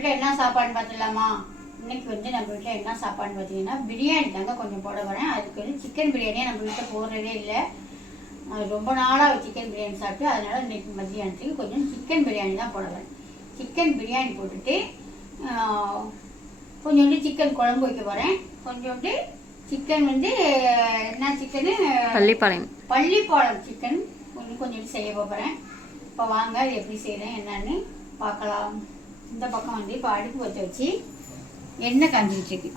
வீட்டில் என்ன சாப்பாடு பார்த்துடலாமா இன்னைக்கு வந்து நம்ம வீட்டில் என்ன சாப்பாடு பார்த்தீங்கன்னா பிரியாணி தாங்க கொஞ்சம் போட வரேன் அதுக்கு வந்து சிக்கன் பிரியாணியே நம்ம வீட்டில் போடுறதே இல்லை. ரொம்ப நாளாக சிக்கன் பிரியாணி சாப்பிட்டு அதனால இன்னைக்கு மத்தியானத்துக்கு கொஞ்சம் சிக்கன் பிரியாணி தான் போட வரேன் சிக்கன் பிரியாணி போட்டுட்டு கொஞ்சோண்டு சிக்கன் குழம்பு வைக்க போகிறேன் கொஞ்சோண்டு சிக்கன் வந்து என்ன சிக்கனு பள்ளிப்பாளையம். பள்ளிப்பாளையம் சிக்கன் கொஞ்சம் கொஞ்சம் செய்ய போகிறேன் இப்போ வாங்க அது எப்படி செய்கிறேன் என்னன்னு பார்க்கலாம் இந்த பக்கம் வந்து இப்போ அடுப்பு பற்ற வச்சு எண்ணெய் காஞ்சிக்கிட்டு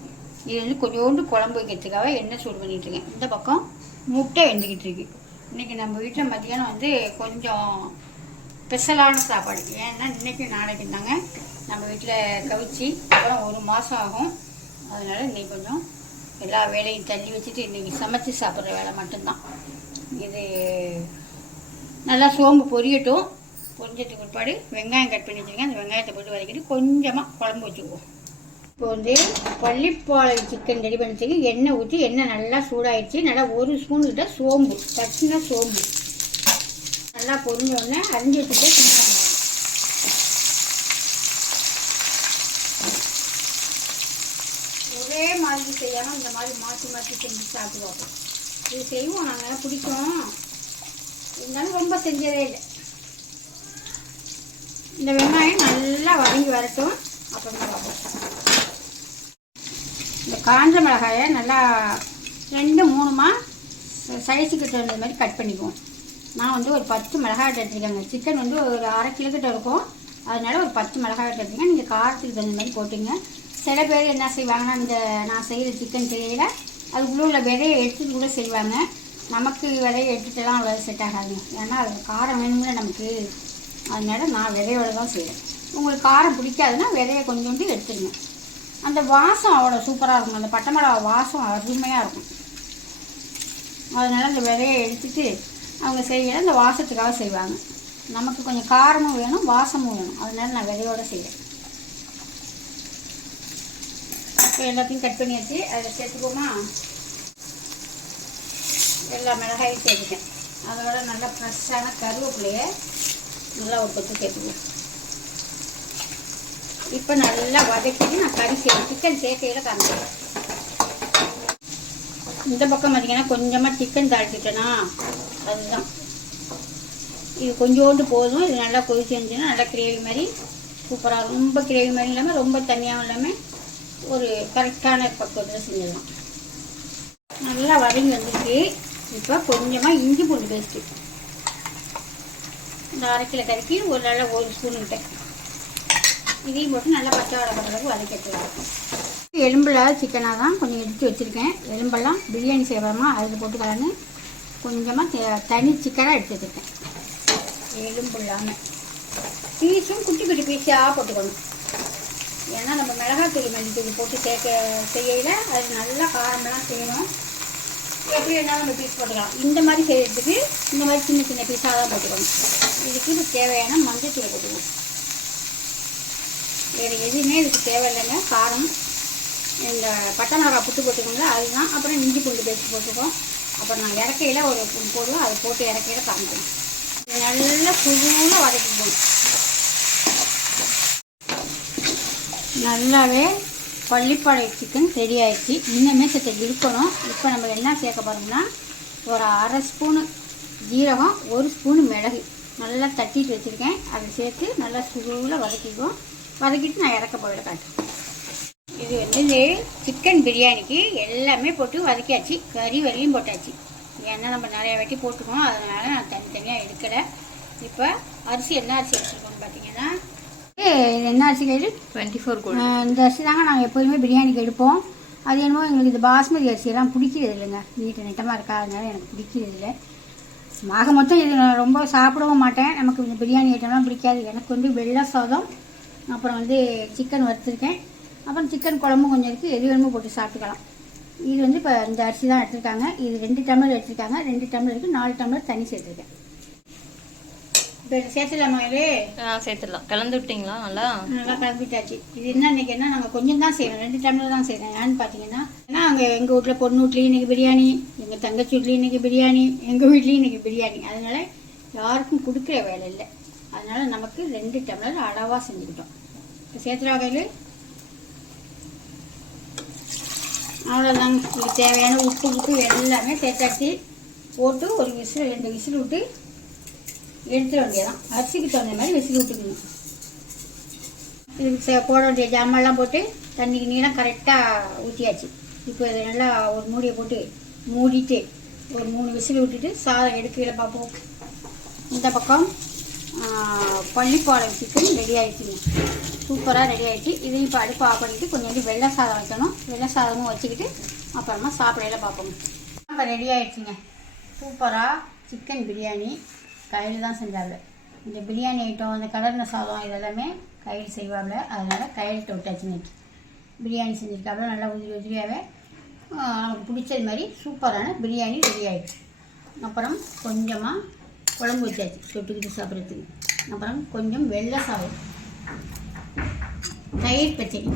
இது வந்து கொஞ்சோண்டு குழம்பு வைக்கிறதுக்காக எண்ணெய் சூடு பண்ணிட்டு இருக்கேன். இந்த பக்கம் முட்டை வெந்துக்கிட்டு இருக்கு. இன்றைக்கி நம்ம வீட்டில் மத்தியானம் வந்து கொஞ்சம் ஸ்பெஷலான சாப்பாடு. ஏன்னா இன்றைக்கி நாளைக்கு தாங்க நம்ம வீட்டில் கவிச்சு அப்புறம் ஒரு மாதம் ஆகும். அதனால் இன்றைக்கி கொஞ்சம் எல்லா வேலையும் தள்ளி வச்சுட்டு இன்றைக்கி சமைச்சு சாப்பிட்ற வேலை மட்டும்தான். இது நல்லா சோம்பு பொரியட்டும். பொரிஞ்சதுக்கு பிற்பாடு வெங்காயம் கட் பண்ணி வச்சுருக்கேன். அந்த வெங்காயத்தை போட்டு வதக்கிட்டு கொஞ்சமாக குழம்பு வச்சுக்குவோம். இப்போ வந்து பள்ளிப்பாளைய சிக்கன் ரெடி பண்ணுறதுக்கு எண்ணெய் ஊற்றி எண்ணெய் நல்லா சூடாயிடுச்சு. நல்லா ஒரு ஸ்பூன் கிட்ட சோம்பு தட்டின சோம்பு. நல்லா பொரிஞ்ச உடனே அரிஞ்சு வச்சுட்டு சின்ன ஒரே மாதிரி செய்யாமல் இந்த மாதிரி மாற்றி மாற்றி செஞ்சு சாப்பிடுவோம். இது செய்வோம். நாங்கள் பிடிக்கும். இருந்தாலும் ரொம்ப செஞ்சதே இல்லை. இந்த வெங்காயம் நல்லா வதங்கி வரட்டும். அப்புறம் தான் பார்ப்போம். இந்த காஞ்ச மிளகாயை நல்லா ரெண்டு மூணுமா சைஸுக்கு தகுந்த மாதிரி கட் பண்ணிக்குவோம். நான் வந்து ஒரு பத்து மிளகாய் எடுத்துருக்கேங்க. சிக்கன் வந்து ஒரு அரை கிலோ கிட்ட இருக்கும். அதனால ஒரு பத்து மிளகாய் எடுத்துருக்கேன். நீங்கள் காரத்துக்கு தகுந்த மாதிரி போட்டுங்க. சில பேர் என்ன செய்வாங்கன்னா இந்த நான் செய்கிற சிக்கன் கிரேவியில் அதுக்குள்ளே உள்ள விதையை எடுத்துட்டு கூட செய்வாங்க. நமக்கு விதையை எடுத்துட்டுலாம் அவ்வளோ செட் ஆகாதுங்க. ஏன்னா அது காரம் வேணும்ல நமக்கு. அதனால் நான் விதையோட தான் செய்கிறேன் உங்களுக்கு காரம் பிடிக்காதுன்னா விதையை கொஞ்சோண்டு எடுத்துருங்க. அந்த வாசம் அவ்வளோ சூப்பராக இருக்கும். அந்த பட்டை மிளகா வாசம் அருமையாக இருக்கும். அதனால் அந்த விதையை எடுத்துட்டு அவங்க செய்கிற அந்த வாசத்துக்காக செய்வாங்க. நமக்கு கொஞ்சம் காரமும் வேணும் வாசமும் வேணும். அதனால நான் விதையோட செய்கிறேன் இப்போ எல்லாத்தையும் கட் பண்ணியாச்சு. அதில் சேர்த்துக்கோமா? எல்லா மிளகாயும் சேர்த்துட்டேன். அதோட நல்லா ஃப்ரெஷ்ஷான கருவேப்பிலையை நல்லா ஒரு கொத்து சேர்த்துக்குவோம் இப்போ நல்லா வதக்கிட்டு நான் கறி சேர்த்து சிக்கன் சேர்க்கையில் காமிக்கிறேன் இந்த பக்கம் பார்த்தீங்கன்னா கொஞ்சமாக சிக்கன் தாளிச்சிட்டேனா? அதுதான். இது கொஞ்சோண்டு போதும். இது நல்லா கொதிச்சு இருந்துச்சுன்னா நல்லா கிரேவி மாதிரி சூப்பராக ரொம்ப கிரேவி மாதிரி இல்லாமல் ரொம்ப தனியாகவும் இல்லாமல் ஒரு கரெக்டான பக்குவத்தில் செஞ்சிடலாம். நல்லா வதங்கி வந்துருக்கு இப்போ கொஞ்சமாக இஞ்சி பூண்டு பேஸ்ட்டு இந்த அரை கிலோ கறிக்கு ஒரு நல்ல ஒரு ஸ்பூன் கிட்ட இதையும் போட்டு நல்லா பச்சை வடை அளவுக்கு வதக்கிட்டுலாம் எலும்பில்லாத சிக்கனாக தான் கொஞ்சம் எடுத்து வச்சுருக்கேன். எலும்பெல்லாம் பிரியாணி செய்வோமா அதில் போட்டுக்கலான்னு கொஞ்சமாக தனி சிக்கனாக எடுத்து வச்சுருக்கேன். எலும்பு இல்லாமல் பீஸும் குட்டி குட்டி பீஸாக போட்டுக்கணும். ஏன்னா நம்ம மிளகாத்தூள் மல்லித்தூள் போட்டு சேர்க்க செய்யல. அது நல்லா காரமெல்லாம் செய்யணும். எப்படி வேணாலும் நம்ம பீஸ் போட்டுக்கலாம். இந்த மாதிரி செய்யறதுக்கு இந்த மாதிரி சின்ன சின்ன பீஸாக தான் போட்டுக்கணும். இதுக்கு இது தேவையான மஞ்சள் தூள் போட்டுக்கணும். வேறு எதுவுமே இதுக்கு தேவையில்லைங்க. காரம் இந்த பட்டை மிளகாய் புட்டு போட்டுக்கோங்க. அதுதான். அப்புறம் இஞ்சி பூண்டு பேஸ்ட் போட்டுக்கோம். அப்புறம் நான் இறக்கையில் ஒரு பூ போடுவோம் அதை போட்டு இறக்கையில் காமிக்கணும் இது நல்லா சுருள வதக்கிக்கணும். நல்லாவே பள்ளிப்பாளைய சிக்கன் ரெடி ஆயிடுச்சு இன்னுமே சேர்த்து இருக்கணும் இப்போ நம்ம என்ன சேர்க்க போகிறோம்னா ஒரு அரை ஸ்பூனு ஜீரகம் ஒரு ஸ்பூனு மிளகு. நல்லா தட்டிட்டு வச்சுருக்கேன். அதை சேர்த்து நல்லா சுருவில் வதக்கிக்குவோம் வதக்கிட்டு நான் இறக்க போயிட காட்டுறேன். இது வந்து சிக்கன் பிரியாணிக்கு எல்லாமே போட்டு வதக்கியாச்சு. கறி வரையும் போட்டாச்சு. ஏன்னா நம்ம நிறையா வாட்டி போட்டுக்கோம் அதனால் நான் தனித்தனியாக எடுக்கலை. இப்போ அரிசி என்ன அரிசி வச்சுருக்கோம்னு பார்த்தீங்கன்னா என்ன அரிசி கையில் டுவெண்ட்டி ஃபோர் இந்த அரிசி தாங்க நாங்கள் எப்போதுமே பிரியாணிக்கு எடுப்போம். அது என்னமோ எங்களுக்கு இந்த பாஸ்மதி அரிசியெல்லாம் பிடிக்கிறது இல்லைங்க. நீட்ட நெட்டமாக இருக்கா அதனால எனக்கு பிடிக்கிறது இல்லை. ஆக மொத்தம் இது நான் ரொம்ப சாப்பிடவும் மாட்டேன். நமக்கு இந்த பிரியாணி ஐட்டம்லாம் பிடிக்காது. எனக்கு வந்து வெள்ளை சாதம் அப்புறம் வந்து சிக்கன் வறுத்துருக்கேன். அப்புறம் சிக்கன் குழம்பும் கொஞ்சம் இருக்குது எது வேணுமோ போட்டு சாப்பிட்டுக்கலாம். இது வந்து இப்போ இந்த அரிசி தான் எடுத்திருக்காங்க. இது ரெண்டு டம்ளர் எடுத்திருக்காங்க. ரெண்டு டம்ளருக்கு நாலு டம்ளர் தண்ணி சேர்த்துருக்கேன். இப்போ சேர்த்துலாமா இது? ஆ சேர்த்துடலாம். கலந்து விட்டீங்களா? நல்லா? நல்லா கிளம்பிட்டாச்சு இது என்ன இன்னைக்கு என்ன? நாங்கள் கொஞ்சம் தான் செய்கிறோம் ரெண்டு டம்ளர் தான் செய்கிறோம் ஏன்னு பார்த்தீங்கன்னா ஏன்னா அங்கே எங்கள் வீட்டில் பொண்ணு வீட்லேயும் இன்னைக்கு பிரியாணி எங்கள் தங்கச்சி வீட்லேயும் இன்னைக்கு பிரியாணி எங்கள் வீட்லேயும் இன்னைக்கு பிரியாணி. அதனால யாருக்கும் கொடுக்குற வேலை இல்லை. அதனால நமக்கு ரெண்டு டம்ளர் அளவாக செஞ்சுக்கிட்டோம். சேர்த்துடா கையில் அவ்வளோதாங்க இதுக்கு தேவையான உப்பு உப்பு எல்லாமே சேர்த்தாச்சு. போட்டு ஒரு விசில் ரெண்டு விசில் விட்டு எடுத்துட வேண்டியதான் அரிசிக்கு தகுந்த மாதிரி விசில் விட்டுக்கணும் இதுக்கு போட வேண்டிய ஜாமான்லாம் போட்டு தண்ணிக்கு நீளம் கரெக்டாக ஊற்றியாச்சு இப்போ இதை நல்லா ஒரு மூடியை போட்டு மூடிட்டு ஒரு மூணு விசில் விட்டுட்டு சாதம் எடுக்கையில் பார்ப்போம். இந்த பக்கம் பள்ளிப்பாளையம் சிக்கன் ரெடி ஆகிடுச்சுங்க சூப்பராக ரெடி ஆகிடுச்சு இதையும் இப்போ அடுப்பு ஆஃப் பண்ணிவிட்டு கொஞ்சம் வெள்ளை சாதம் வைக்கணும். வெள்ளை சாதமும் வச்சுக்கிட்டு அப்புறமா சாப்பிடையில பார்ப்போம். இப்போ ரெடி ஆகிடுச்சுங்க சூப்பராக சிக்கன் பிரியாணி. கையில் தான் செஞ்சாங்க இந்த பிரியாணி ஐட்டம் இந்த கடலை சாதம் இதெல்லாமே கையில் செய்வாங்க அதனால் கையில் விட்டாச்சு நேற்று பிரியாணி செஞ்சுருக்காப்புல நல்லா உதிரி உதிரியாகவே நமக்கு பிடிச்சது மாதிரி சூப்பரான பிரியாணி ரெடி ஆகிடுச்சு அப்புறம் கொஞ்சமாக குழம்பு வச்சாச்சு தொட்டுக்கிட்டு சாப்பிட்றதுக்கு. அப்புறம் கொஞ்சம் வெள்ளை சாதம். தயிர் பச்சடி.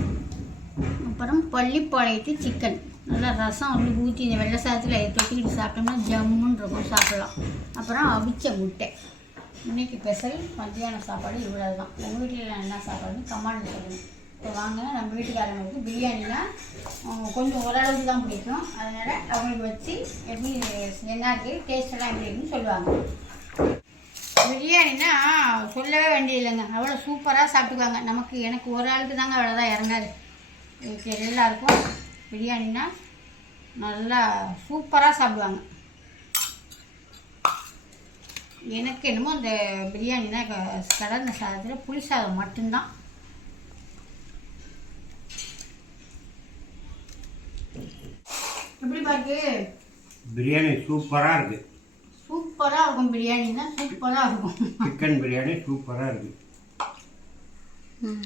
அப்புறம் பள்ளிப்பாளையத்து சிக்கன் நல்லா ரசம் வந்து ஊற்றி இந்த வெள்ளை சாதத்தில் தொட்டிக்கிட்டு சாப்பிட்டோம்னா ஜம்முன்னு இருக்கும். சாப்பிடலாம். அப்புறம் அவிச்ச முட்டை. இன்றைக்கி ஸ்பெஷல் மத்தியான சாப்பாடு இவ்வளோ தான் உங்கள் வீட்டில் என்ன சாப்பாடுன்னு கமாண்டில் சொல்லுங்கள் இப்போ வாங்க. நம்ம வீட்டுக்காரங்களுக்கு பிரியாணினா கொஞ்சம் ஓரளவுக்கு தான் பிடிக்கும். அதனால் அவங்களுக்கு வச்சு எப்படி என்ன இருக்குது டேஸ்டெல்லாம் எப்படி இருக்குன்னு சொல்லுவாங்க. பிரியாணினா சொல்லவே வேண்டியதில்லைங்க அவ்வளோ சூப்பராக சாப்பிட்டுக்குவாங்க. நமக்கு எனக்கு ஒரு ஆளுக்கு தாங்க அவ்வளோதான் இறங்காது. எல்லாருக்கும் பிரியாணினா நல்லா சூப்பராக சாப்பிடுவாங்க. எனக்கு என்னமோ இந்த பிரியாணினா கடந்த சாதத்தில் புளி சாதம் மட்டும்தான். எப்படி பாருக்கு? பிரியாணி சூப்பராக இருக்குது சூப்பராக இருக்கும் பிரியாணினா சூப்பராக இருக்கும். சிக்கன் பிரியாணி சூப்பராக இருக்குது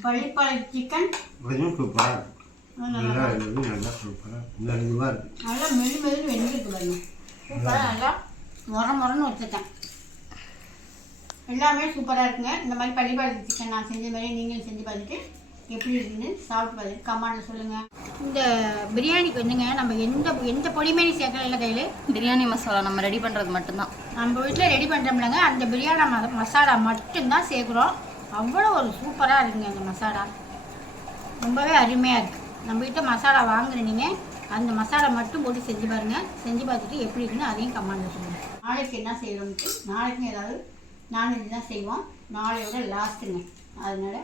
பள்ளிப்பாளைய சிக்கன். அதுவும் சூப்பராக இருக்குது நல்லா நல்லா இருக்குது நல்லா சூப்பராக நல்லா இதுவாக இருக்குது நல்லா மெது மெது வெந்திருக்கு பாருங்க. சூப்பராக நல்லா முற முறன்னு வச்சுட்டேன். எல்லாமே சூப்பராக இருக்குங்க. இந்த மாதிரி பள்ளிப்பாளைய சிக்கன் நான் செஞ்ச மாதிரி நீங்களும் செஞ்சு பார்த்துட்டு எப்படி இருக்குன்னு சாப்பிட்டு பார்த்துட்டு கமெண்ட்டில் சொல்லுங்கள் இந்த பிரியாணிக்கு வந்துங்க நம்ம எந்த எந்த பொடியுமே நீ சேர்க்கல இல்லை கையில்? பிரியாணி மசாலா நம்ம ரெடி பண்ணுறது மட்டும்தான். நம்ம வீட்டில் ரெடி பண்ணுறோம்லங்க அந்த பிரியாணி ம மசாலா மட்டும்தான் சேர்க்குறோம். அவ்வளோ ஒரு சூப்பராக இருக்குங்க அந்த மசாலா. ரொம்பவே அருமையாக இருக்குது நம்மகிட்ட மசாலா வாங்குறீங்க அந்த மசாலா மட்டும் போட்டு செஞ்சு பாருங்கள் செஞ்சு பார்த்துட்டு எப்படி இருக்குன்னு அதையும் கமாண்ட் சொல்லுங்கள் நாளைக்கு என்ன செய்கிறோம்ட்டு நாளைக்கும் ஏதாவது நான்வெஜ் தான் செய்வோம்? நாளையோட லாஸ்ட்டுங்க அதனால்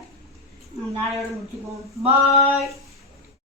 நாளையோட முடிச்சுக்குவோம். பாய்